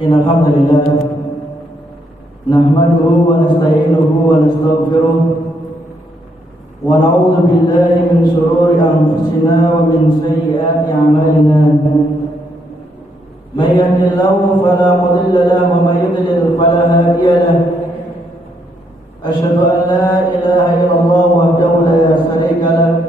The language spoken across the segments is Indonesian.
Innal hamdalillah nahmaduhu wa nasta'inuhu wa nastaghfiruh wa na'udzu billahi min shururi anfusina wa min sayyiati a'malina. May yahdihillahu fala mudilla lahu wa may yudlil fala hadiya lahu. Asyhadu an la ilaha illallah wahdahu la syarika lahu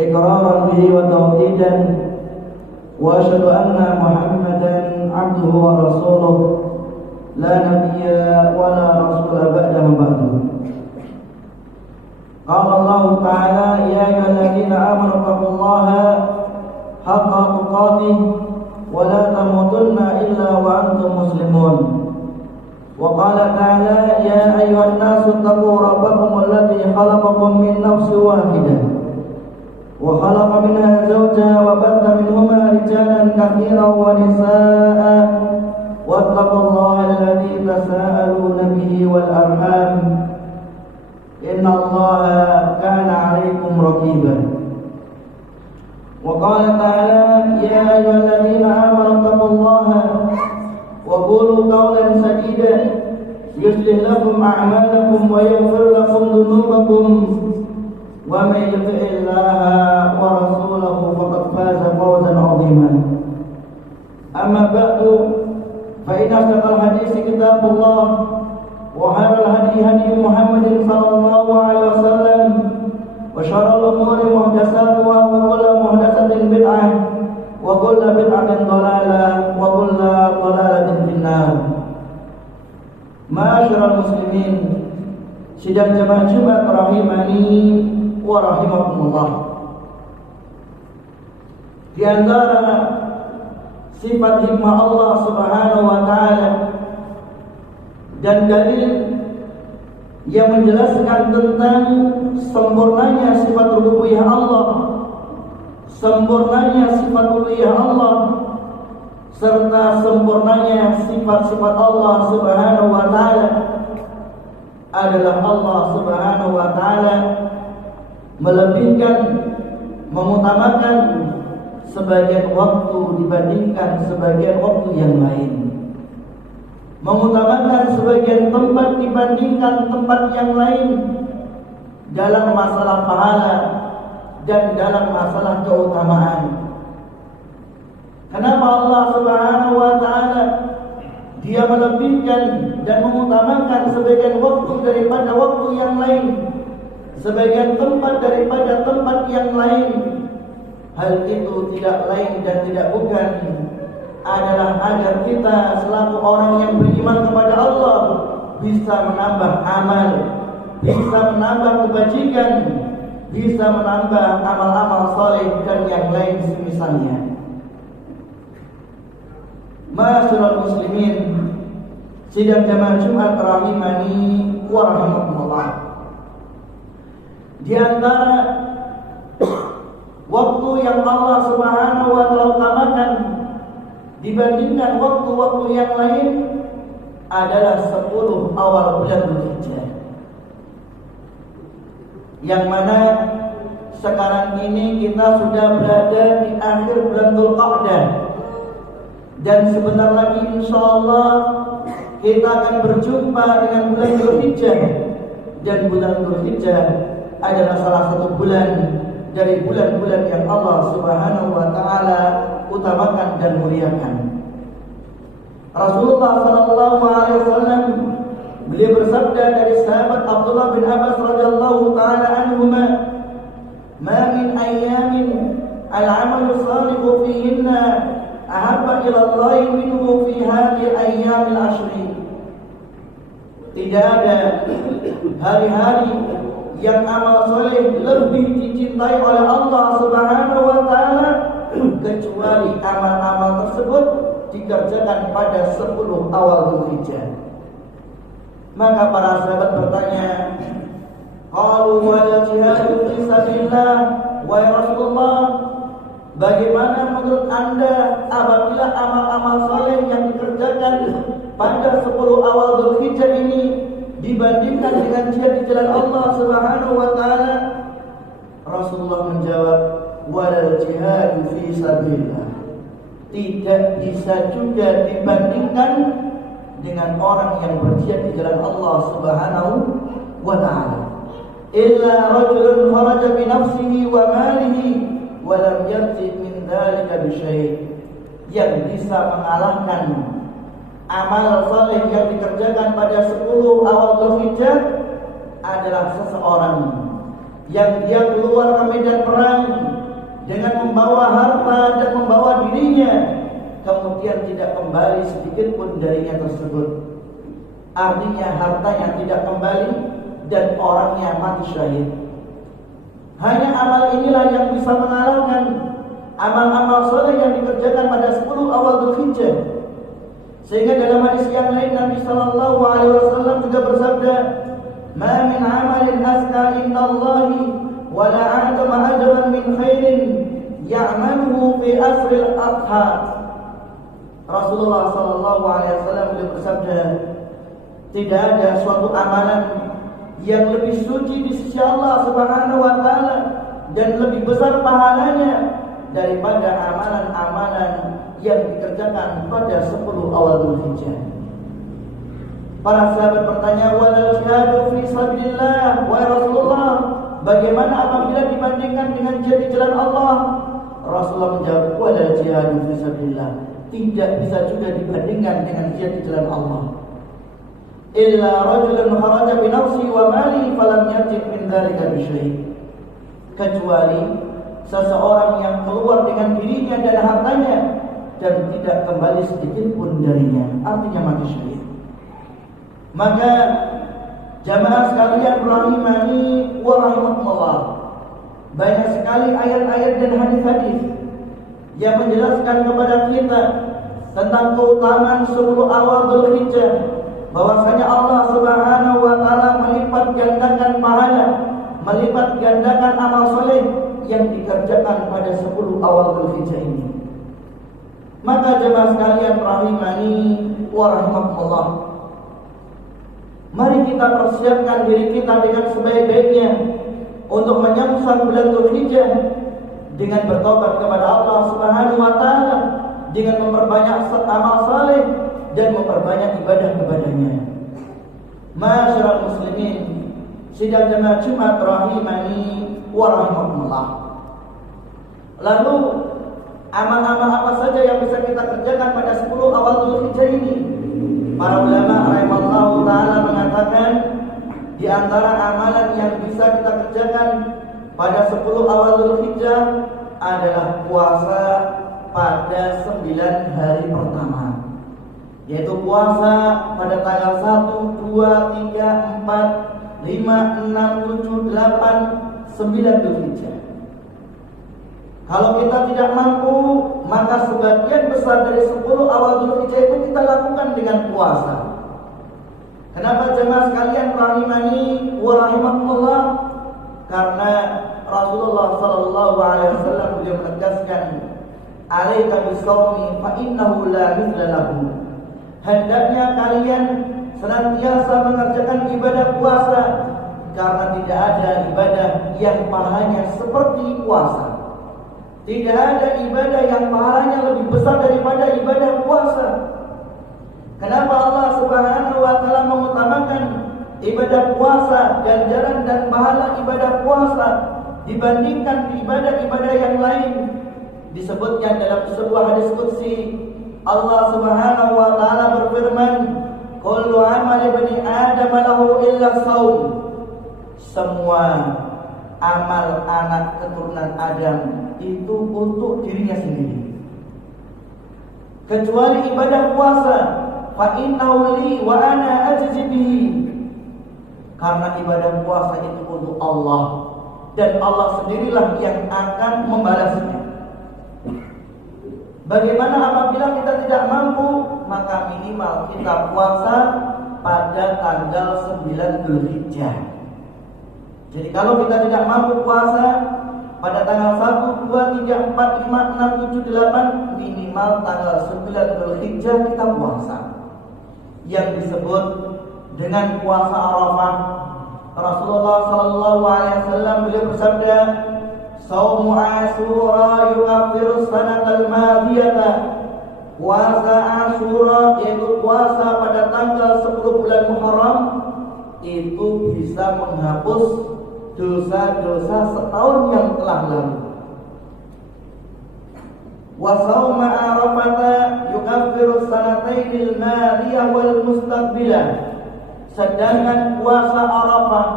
iqraran bihi wa tawhidan wa asyhadu anna Muhammadan abduhu wa rasuluh la nabiyya wa la rasula ba'dahu ba'du. Qala Allah ta'ala ya ayyuhalladzina amanu taqullaha haqqa tuqatih wa la tamutunna illa wa antum muslimun. Wa qala ta'ala ya ayyuhan nasu taqu rabbakum alladzi khalaqakum min nafsin wahidah wa khalaqa minha zawjaha wa batha minhuma rijalan katsiran wa nisaa'a wattaqullaha alladzi tasaaluna bihi wal arham innallaha kana 'alaykum raqiba. Wa qala ta'ala ya ayyuhalladzina amanu taqullaha wa qulu qawlan sadida yuslih lakum a'malakum wa yaghfir lakum dhunubakum wa may yuti'illaha wa rasulahu faqad faza fawzan 'azima. Amma ba'du fa inna asdaqal haditsi kitabullah wa khairal hadi hadi Muhammadin sallallahu alaihi wasallam wa syarrul umuri muhdatsatuha wa kullu muhdatsatin bid'ah wa kullu bid'atin dhalalah wa kullu dhalalatin finnar. Ma'asyiral muslimin, sidang jamaah Jumat rahimani wa rahimakumullah. Di antara sifat hikmah Allah Subhanahu wa taala dan dalil yang menjelaskan tentang sempurnanya sifat rububiyah Allah, sempurnanya sifat uluhiyah Allah, serta sempurnanya sifat-sifat Allah Subhanahu wa taala adalah Allah Subhanahu wa taala melebihkan, mengutamakan sebagian waktu dibandingkan sebagian waktu yang lain, mengutamakan sebagian tempat dibandingkan tempat yang lain dalam masalah pahala dan dalam masalah keutamaan. Kenapa Allah Subhanahu wa taala Dia melebihkan dan mengutamakan sebagian waktu daripada waktu yang lain, sebagian tempat daripada tempat yang lain? Hal itu tidak lain dan tidak bukan adalah agar kita selaku orang yang beriman kepada Allah bisa menambah amal, bisa menambah kebajikan, bisa menambah amal-amal saleh dan yang lain semisalnya. Ma'asyiral muslimin, sidang jamaah Jumat rahimani wa rahimakumullah. Di antara waktu yang Allah Subhanahu wa taala utamakan dibandingkan waktu-waktu yang lain adalah 10 awal bulan Dzulhijjah, yang mana sekarang ini kita sudah berada di akhir bulan Dzulqa'dah, dan sebentar lagi insyaallah kita akan berjumpa dengan bulan Dzulhijjah. Dan bulan Dzulhijjah adalah salah satu bulan dari bulan-bulan yang Allah Subhanahu wa taala utamakan dan muliakan. Rasulullah sallallahu alaihi wasallam beliau bersabda dari sahabat Abdullah bin Abbas radhiyallahu taala anhuma, "Ma min ayyamin al-'amalu salihu fihinna ahabba ila Allah minhu fi hadhihi ayyamil ashri." Tidak ada hari-hari yang amal soleh lebih dicintai oleh Allah Subhanahu wa taala kecuali amal-amal tersebut dikerjakan pada 10 awal Dzulhijjah. Maka para sahabat bertanya, qalu wal jihadu fi sabilillah, wa ya Rasulullah, bagaimana menurut Anda apabila amal-amal saleh yang dikerjakan pada 10 awal Dzulhijjah ini dibandingkan dengan jihad di jalan Allah Subhanahu wa taala? Rasulullah menjawab, wal jihadu fi sabilillah. tidak bisa juga dibandingkan dengan orang yang berjihad di jalan Allah Subhanahu wa ta'ala. Illa rajulun kharaja bi nafsihi wa malihi wa lam yarji min dzalika bi syai'. Yang bisa mengalahkan amal saleh yang dikerjakan pada 10 awal Dzulhijjah adalah seseorang yang dia keluar ke medan perang dengan membawa harta dan membawa dirinya, kemudian tidak kembali sedikit pun darinya tersebut. Artinya hartanya tidak kembali dan orangnya mati syahid. Hanya amal inilah yang bisa mengalahkan amal-amal soleh yang dikerjakan pada 10 awal Dzulhijjah. Sehingga dalam hadis yang lain Nabi sallallahu alaihi wasallam juga bersabda, "Ma min 'amalin azka indallahi wa la 'azama ajran min khairin ya'maluhu fi asril adha." Rasulullah sallallahu alaihi wasallam beliau bersabda, tidak ada suatu amalan yang lebih suci di sisi Allah Subhanahu wa taala dan lebih besar pahalanya daripada amalan-amalan yang dikerjakan pada 10 awal Dzulhijjah. Para sahabat bertanya, "Wal jihadu fi sabilillah wa Rasulullah, bagaimana apabila dibandingkan dengan jihad di jalan Allah?" Rasulullah menjawab, "Wal jihadu fi sabilillah, tidak bisa juga dibandingkan dengan jihad di jalan Allah. Illa rajulun kharaja bi nafsihi wa mali falam yarji min dzalika bi syai'." Kecuali seseorang yang keluar dengan dirinya dan hartanya dan tidak kembali sedikit pun darinya, artinya mati syahid. Maka jamaah sekalian rahimani wa rahimakumullah, banyak sekali ayat-ayat dan hadis-hadis yang menjelaskan kepada kita tentang keutamaan 10 awal Dzulhijjah, bahwasanya Allah Subhanahu wa taala melipat gandakan pahala, melipat gandakan amal soleh yang dikerjakan pada 10 awal Dzulhijjah ini. Maka jemaah sekalian rahimani wa rahimakumullah, mari kita persiapkan diri kita dengan sebaik-baiknya untuk menyambut bulan Dzulhijjah dengan bertobat kepada Allah Subhanahu wa taala, dengan memperbanyak amal saleh dan memperbanyak ibadah-ibadahnya. Ma'asyiral muslimin, sidang jemaah Jumat rahimani wa rahimakumullah. Lalu amal-amal apa saja yang bisa kita kerjakan pada 10 awal Dzulhijjah ini? Para ulama rahimallahu taala mengatakan di antara amalan yang bisa kita kerjakan pada 10 awal Dzulhijjah adalah puasa pada 9 hari pertama, yaitu puasa pada tanggal 1, 2, 3, 4, 5, 6, 7, 8, 9 Dzulhijjah. Kalau kita tidak mampu, maka sebagian besar dari 10 awal Dzulhijjah itu kita lakukan dengan puasa. Kenapa jemaah sekalian rahimani wa rahimakumullah? Karena Rasulullah sallallahu alaihi wasallam beliau menegaskan, "Alaika bisawmi fa innahu la mithla lahu." Hendaknya kalian senantiasa mengerjakan ibadah puasa, karena tidak ada ibadah yang pahalanya seperti puasa. Tidak ada ibadah yang pahalanya lebih besar daripada ibadah puasa. Kenapa Allah Subhanahu wa taala mengutamakan ibadah puasa, ganjaran dan pahala ibadah puasa dibandingkan ibadah-ibadah yang lain? Disebutkan dalam sebuah hadis qudsi, Allah Subhanahu wa taala berfirman, "Kullu amali bani Adam lahu illa shaum." Semua amal anak keturunan Adam itu untuk dirinya sendiri, kecuali ibadah puasa. Fa innahu li wa ana ajzi bihi. Karena ibadah puasa itu untuk Allah dan Allah sendirilah yang akan membalasnya. Bagaimana apabila kita tidak mampu? Maka minimal kita puasa pada tanggal 9 Dzulhijjah. Jadi kalau kita tidak mampu puasa pada tanggal 1, 2, 3, 4, 5, 6, 7, 8, minimal tanggal 9 Dzulhijjah kita puasa, yang disebut dengan puasa Arafah. Rasulullah sallallahu alaihi wasallam beliau bersabda, "Shaumu Asyura yukaffiru sanatal madiyata Puasa Asyura yaitu puasa pada tanggal 10 bulan Muharram itu bisa menghapus dosa-dosa setahun yang telah lalu. Wa shauma Arafata yukaffiru sanatainil madiyah wal mustaqbilah. Sedangkan puasa Arafah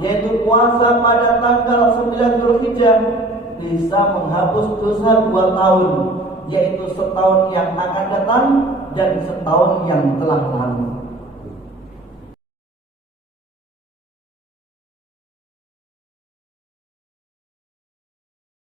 yaitu puasa pada tanggal 9 Dzulhijjah bisa menghapus dosa 2 tahun, yaitu setahun yang akan datang dan setahun yang telah lalu.